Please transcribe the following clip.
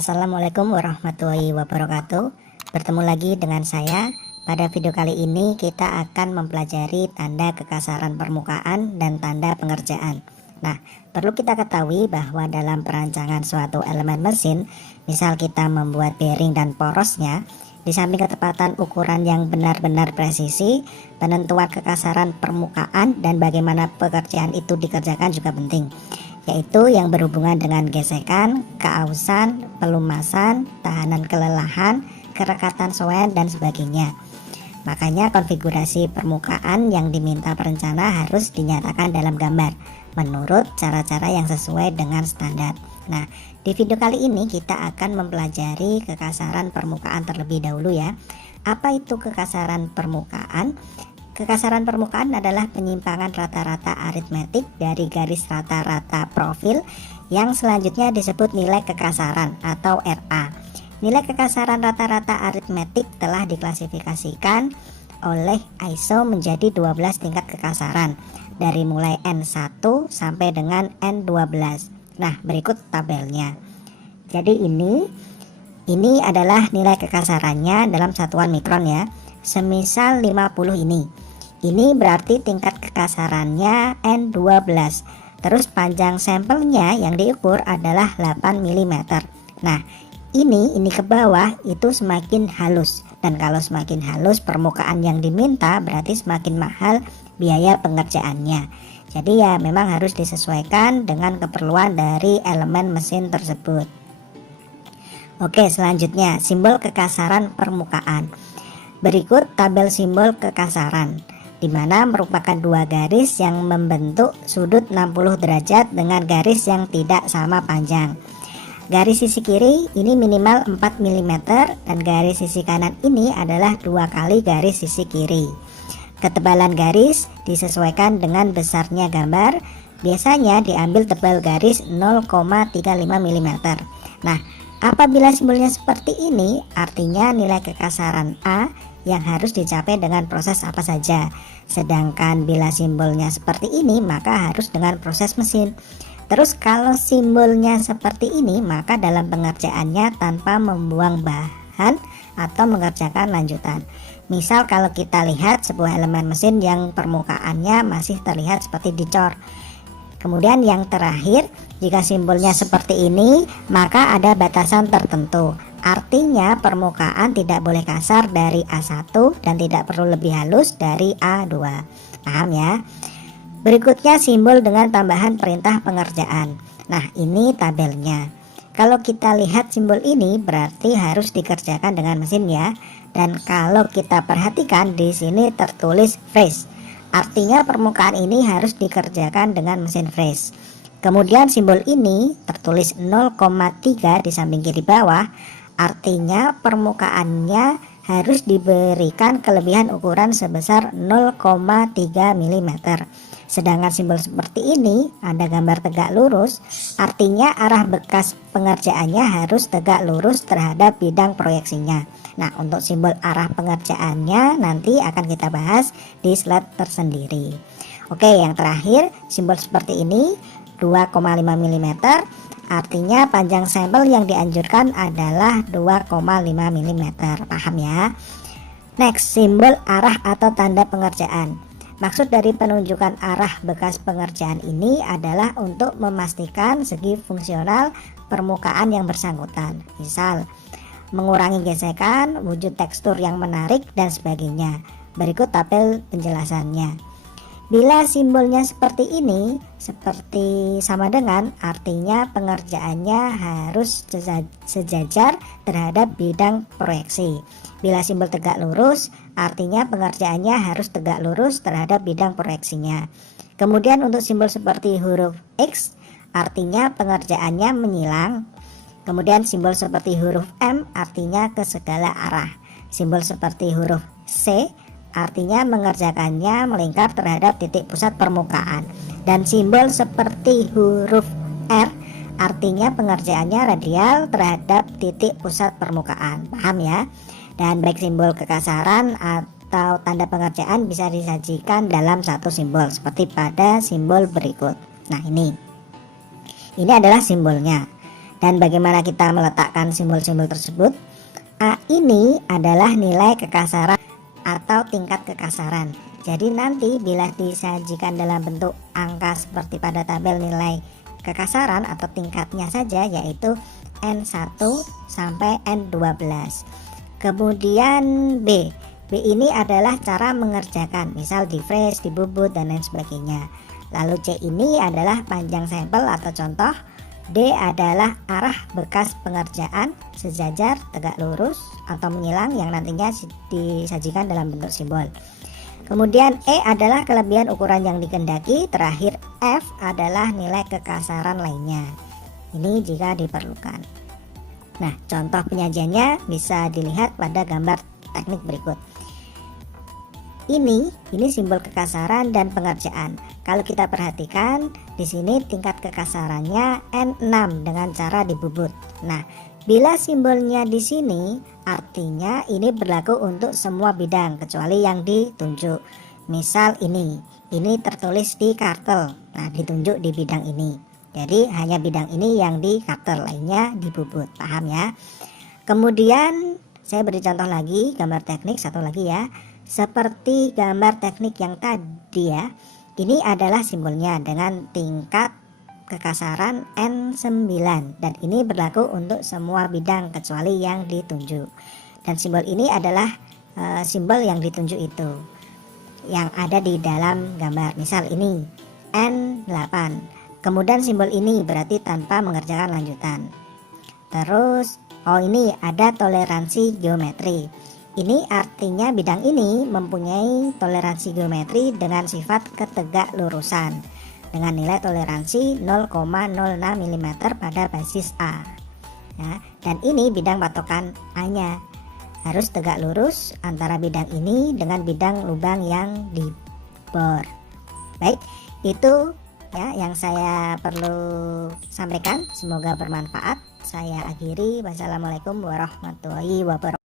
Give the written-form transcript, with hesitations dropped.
Assalamualaikum warahmatullahi wabarakatuh. Bertemu lagi dengan saya. Pada video kali ini kita akan mempelajari tanda kekasaran permukaan dan tanda pengerjaan. Nah, perlu kita ketahui bahwa dalam perancangan suatu elemen mesin, misal kita membuat bearing dan porosnya, di samping ketepatan ukuran yang benar-benar presisi, penentuan kekasaran permukaan dan bagaimana pekerjaan itu dikerjakan juga penting, yaitu yang berhubungan dengan gesekan, keausan, pelumasan, tahanan kelelahan, kerekatan soen, dan sebagainya. Makanya konfigurasi permukaan yang diminta perencana harus dinyatakan dalam gambar menurut cara-cara yang sesuai dengan standar. Nah, di video kali ini kita akan mempelajari kekasaran permukaan terlebih dahulu ya. Apa itu kekasaran permukaan? Kekasaran permukaan adalah penyimpangan rata-rata aritmetik dari garis rata-rata profil yang selanjutnya disebut nilai kekasaran atau RA. Nilai kekasaran rata-rata aritmetik telah diklasifikasikan oleh ISO menjadi 12 tingkat kekasaran dari mulai N1 sampai dengan N12. Nah, berikut tabelnya. Jadi ini adalah nilai kekasarannya dalam satuan mikron ya. Semisal 50 ini. Ini berarti tingkat kekasarannya N12. Terus panjang sampelnya yang diukur adalah 8 mm. Nah, ini ke bawah itu semakin halus. Dan kalau semakin halus permukaan yang diminta berarti semakin mahal biaya pengerjaannya. Jadi ya memang harus disesuaikan dengan keperluan dari elemen mesin tersebut. Oke, selanjutnya simbol kekasaran permukaan. Berikut tabel simbol kekasaran, di mana merupakan dua garis yang membentuk sudut 60 derajat dengan garis yang tidak sama panjang. Garis sisi kiri ini minimal 4 mm dan garis sisi kanan ini adalah 2 kali garis sisi kiri. Ketebalan garis disesuaikan dengan besarnya gambar. Biasanya diambil tebal garis 0,35 mm. Nah, apabila simbolnya seperti ini, artinya nilai kekasaran A yang harus dicapai dengan proses apa saja. Sedangkan bila simbolnya seperti ini, maka harus dengan proses mesin. Terus kalau simbolnya seperti ini, maka dalam pengerjaannya tanpa membuang bahan atau mengerjakan lanjutan. Misal kalau kita lihat sebuah elemen mesin yang permukaannya masih terlihat seperti dicor. Kemudian yang terakhir, jika simbolnya seperti ini, maka ada batasan tertentu. Artinya permukaan tidak boleh kasar dari A1 dan tidak perlu lebih halus dari A2. Paham ya? Berikutnya simbol dengan tambahan perintah pengerjaan. Nah, ini tabelnya. Kalau kita lihat simbol ini berarti harus dikerjakan dengan mesin ya. Dan kalau kita perhatikan di sini tertulis fresh. Artinya permukaan ini harus dikerjakan dengan mesin fresh. Kemudian simbol ini tertulis 0,3 di samping kiri bawah. Artinya permukaannya harus diberikan kelebihan ukuran sebesar 0,3 mm. Sedangkan simbol seperti ini ada gambar tegak lurus, artinya arah bekas pengerjaannya harus tegak lurus terhadap bidang proyeksinya. Nah, untuk simbol arah pengerjaannya nanti akan kita bahas di slide tersendiri. Oke, yang terakhir simbol seperti ini 2,5 mm, artinya panjang sampel yang dianjurkan adalah 2,5 mm. Paham ya? Next, simbol arah atau tanda pengerjaan. Maksud dari penunjukan arah bekas pengerjaan ini adalah untuk memastikan segi fungsional permukaan yang bersangkutan. Misal, mengurangi gesekan, wujud tekstur yang menarik, dan sebagainya. Berikut tabel penjelasannya. Bila simbolnya seperti ini, seperti sama dengan, artinya pengerjaannya harus sejajar terhadap bidang proyeksi. Bila simbol tegak lurus, artinya pengerjaannya harus tegak lurus terhadap bidang proyeksinya. Kemudian untuk simbol seperti huruf X, artinya pengerjaannya menyilang. Kemudian simbol seperti huruf M, artinya ke segala arah. Simbol seperti huruf C, artinya mengerjakannya melingkar terhadap titik pusat permukaan. Dan simbol seperti huruf R, artinya pengerjaannya radial terhadap titik pusat permukaan. Paham ya? Dan baik simbol kekasaran atau tanda pengerjaan bisa disajikan dalam satu simbol seperti pada simbol berikut. Nah, ini adalah simbolnya. Dan bagaimana kita meletakkan simbol-simbol tersebut? A ini adalah nilai kekasaran atau tingkat kekasaran. Jadi nanti bila disajikan dalam bentuk angka seperti pada tabel nilai kekasaran atau tingkatnya saja, yaitu N1 sampai N12. Kemudian B ini adalah cara mengerjakan, misal di fresh, dibubut, dan lain sebagainya. Lalu C ini adalah panjang sampel atau contoh. D adalah arah bekas pengerjaan, sejajar, tegak lurus, atau menyilang yang nantinya disajikan dalam bentuk simbol. Kemudian E adalah kelebihan ukuran yang dikehendaki. Terakhir F adalah nilai kekasaran lainnya. Ini jika diperlukan. Nah, contoh penyajiannya bisa dilihat pada gambar teknik berikut. Ini simbol kekasaran dan pengerjaan. Kalau kita perhatikan di sini tingkat kekasarannya N6 dengan cara dibubut. Nah, bila simbolnya di sini artinya ini berlaku untuk semua bidang kecuali yang ditunjuk. Misal ini tertulis di kartel. Nah, ditunjuk di bidang ini. Jadi hanya bidang ini yang di kartel, lainnya dibubut. Paham ya? Kemudian saya beri contoh lagi, gambar teknik satu lagi ya. Seperti gambar teknik yang tadi ya, ini adalah simbolnya dengan tingkat kekasaran N9 dan ini berlaku untuk semua bidang kecuali yang ditunjuk. Dan simbol ini adalah simbol yang ditunjuk itu yang ada di dalam gambar. Misal ini N8. Kemudian simbol ini berarti tanpa mengerjakan lanjutan. Terus ini ada toleransi geometri. Ini artinya bidang ini mempunyai toleransi geometri dengan sifat ketegak lurusan dengan nilai toleransi 0,06 mm pada basis A ya, dan ini bidang patokan A-nya harus tegak lurus antara bidang ini dengan bidang lubang yang dibor. Baik, itu ya yang saya perlu sampaikan, semoga bermanfaat. Saya akhiri, wassalamualaikum warahmatullahi wabarakatuh.